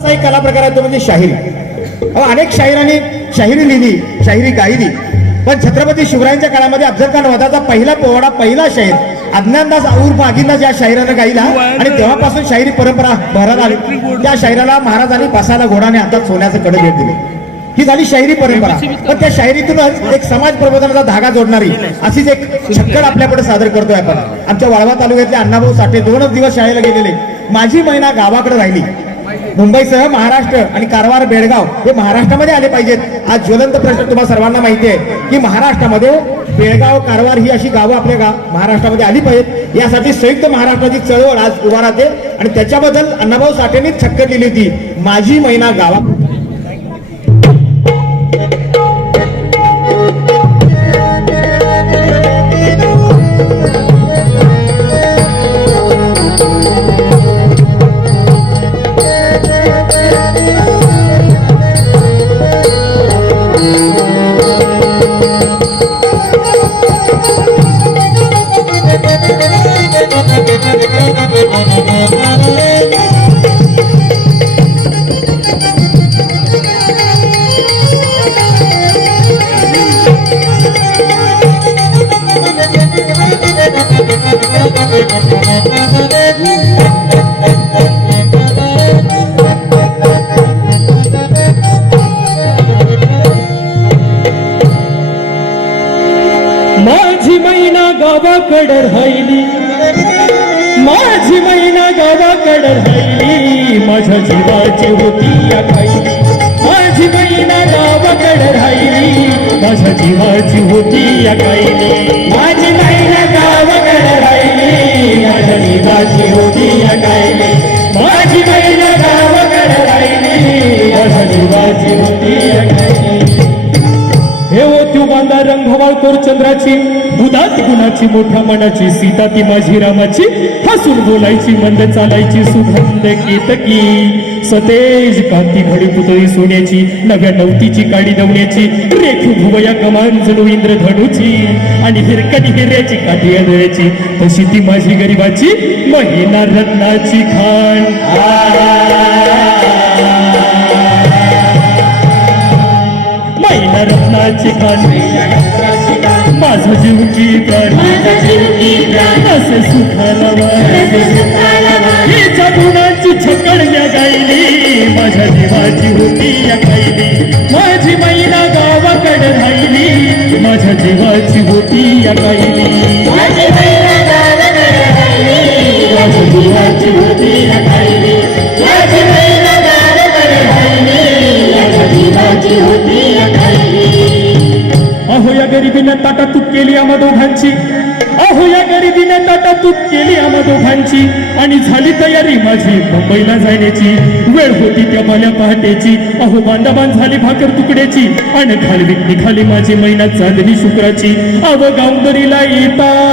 असा एक कला प्रकार आहे तो म्हणजे शाहिरी अहो, अनेक शाहिरांनी शाहिरी लिहिली शाहिरी गायली. पण छत्रपती शिवरायांच्या काळामध्ये अफजल खान वधाचा पहिला पोवाडा पहिला शाहीर अज्ञानदास उर्फ आगिंदास या शाहिरानं गायला. आणि तेव्हापासून शाहिरी परंपरा बहरात आली. त्या शाहिराला महाराजांनी बसायला घोडाने हातात सोन्याचं कडे भेट दिले. ही झाली शाहिरी परंपरा. पण त्या शाहिरीतूनच एक समाज प्रबोधनाचा धागा जोडणारी अशीच एक छक्कड आपल्याकडे सादर करतोय आपण. आमच्या वाळवा तालुक्यातले अण्णाभाऊ साठे दोनच दिवस शाळेला गेलेले. माझी महिना गावाकडे राहिली. मुंबईसह महाराष्ट्र आणि कारवार बेळगाव हे महाराष्ट्रामध्ये आले पाहिजेत. आज ज्वलंत प्रश्न तुम्हाला सर्वांना माहिती आहे की महाराष्ट्रामध्ये बेळगाव कारवार ही अशी गावं आपल्या गा महाराष्ट्रामध्ये आली पाहिजेत. यासाठी संयुक्त महाराष्ट्राची चळवळ आज उभा राहते आणि त्याच्याबद्दल अण्णाभाऊ साठेंनी छक्क दिली होती. माझी महिना गावा माझी मैना गावाकडे राहिली. माझी मैना गावाकडे राहिली. माझ्या जीवाची होती या खाईली माझी मैना गावाकडे राहिली. माझ्या जीवाची होती या खाईली माझी होती गायली माझी बैल गावाकड गायली माझी जीवाची होती या हे होती तू बांधा रंग हवाळकोर चंद्राची उदात गुणाची मोठ्या मनाची सीता ती माझी रामाची. हसून बोलायची मंद चालायची सुगंध गीतकी सतेज कांती घडी पुतळी सोन्याची नव्या नवतीची काडी दवण्याची रेखू भुवया कमान जणू इंद्रधनुची आणि हिरकणी हिऱ्याची काठी आंधळ्याची तशी ती माझी गरिबाची महिना रत्नाची खाण महिना रत्नाची खाण माझा जीव की प्राण. असे सुखाला जीवाची होती या गायली माझी महिना गावाकड राहिली. माझ्या जीवाची होती या गायली माझ्या जीवाची होती या गायली माझी महिना गावाकड राहिली. माझ्या जीवाची होती या अहो या गरिबीनं ताटातूट केली आम्हा दोघांची. अहो या गरिबीनं ताटातूट केली आम्हा दोघांची. आणि झाली तयारी माझी मुंबईला जाण्याची. वेळ होती त्या मला पहाटेची. अहो बांधाबांध झाली भाकर तुकड्याची. आणि घालवीत निघाली माझी महिना चांदणी शुक्राची. अव गावंदरीला येता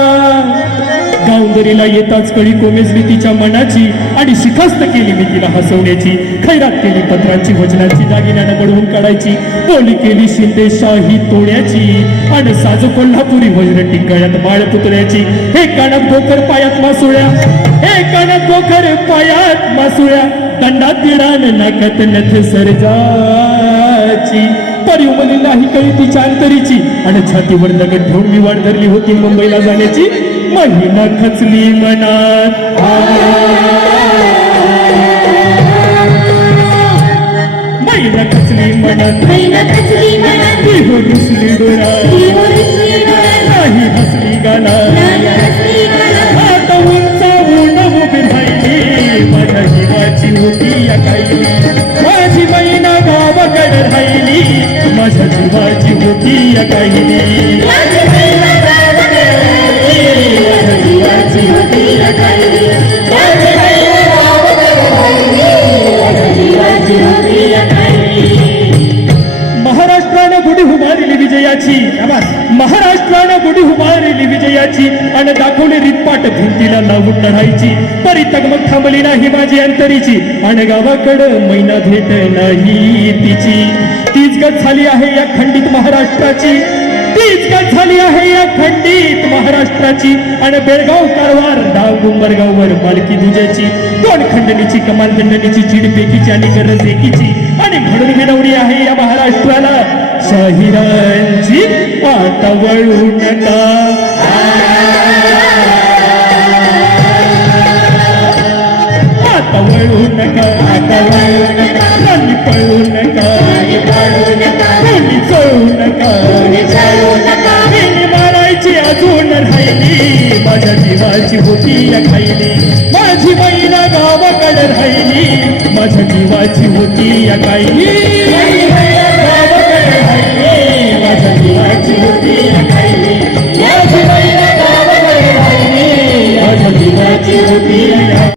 गावंदरीला येताच कळी कोमेजली तिच्या मनाची आणि शिखास्त केली मी तिला हसवण्याची खैरात केली पत्रांची वजनाची दागिन्यानं बडवून काढायची बोली केली शिंदे शाही तोड्याची आणि साजू कोल्हापुरी वज्र टिंगळ्यात बाळ पुतळ्याची हे कानात गोकर पायात मासुळ्या हे कानात गोकर पायात मासुळ्या दंडात दिडान नाकात नथ सरजाची. परिवली नाही कळी तिच्या अंतरीची आणि छातीवर दगड ठेवून मी वाट धरली होती मुंबईला जाण्याची. महिना खचली मनात. महिना खचली मनात. बिहू रुसली डोळ्यात. करायची आणि दाखवली रितपाट भिंतीला लावून लढायची. परी तगमग थांबली नाही माझी अंतरीची. आणि गावाकडं मैना भेट नाही तिची. तीच गत झाली आहे या खंडित महाराष्ट्राची. तीच गत झाली आहे या खंडित महाराष्ट्राची. आणि बेळगाव कारवार डाव उंबरगाववर मालकी दुजाची. दोन खंडणीची कमाल खंडणीची चिडपेकीची आणि गरज एकीची. आणि म्हणून विनवणी आहे या महाराष्ट्राला. शाहिरांची आता वळू नका आता वळू नका आता वळू कोणी पळू नका कोणी चळू नका मारायची अजून राहिली. माझ्या जीवाची होती खायली माझी महिला गावाकडे राहिली. माझ्या जीवाची होती या खाईली